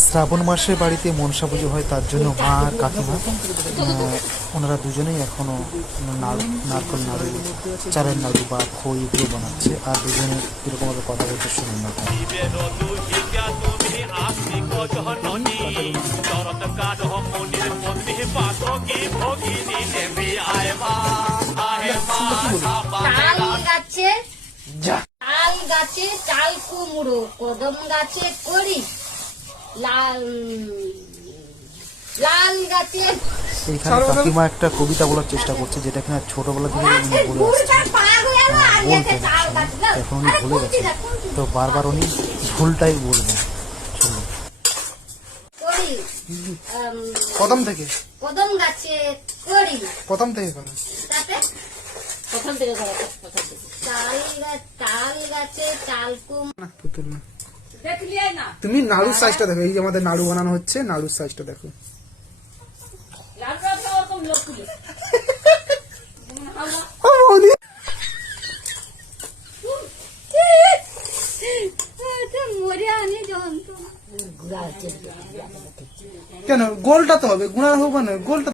শ্রাবণ মাসে বাড়িতে মনসা পুজো হয়, তার জন্য মা আর কাকিমা ওনারা দুজনেই এখনও নারকল নাড়ু, চালের নাড়ু বা খই এগুলো বানাচ্ছে। আর দুজনে কীরকমভাবে কথা বলতে শুনুন না। তাল গাছে চাল কুমড়ো, কদম গাছে করি, লাল লাল গাছে। এইখানে কাকিমা একটা কবিতা বলার চেষ্টা করছে, যেটা কিনা ছোটবেলা থেকে উনি বলে আসছেন, বলতেন একসময়, এখন উনি ভুলে গেছেন, তো বারবার উনি ভুলটাই বলবেন। শুনুন। প্রথম থেকে কদম গাছে করি, প্রথম থেকে করো। তাতে প্রথম থেকে করো, প্রথম থেকে। তাল গাছে চাল কুমড়ো। না, পুতুল না। দেখলি না তুমি নাড়ুর সাইজটা দেখো, এই যে আমাদের নাড়ু বানানো হচ্ছে, নাড়ুর সাইজটা দেখো। লাগবে ওরকম লোক তুলে মরে আনি যন্ত্র কেন গোলটা তো হবে, গুণা হোক না গোলটা।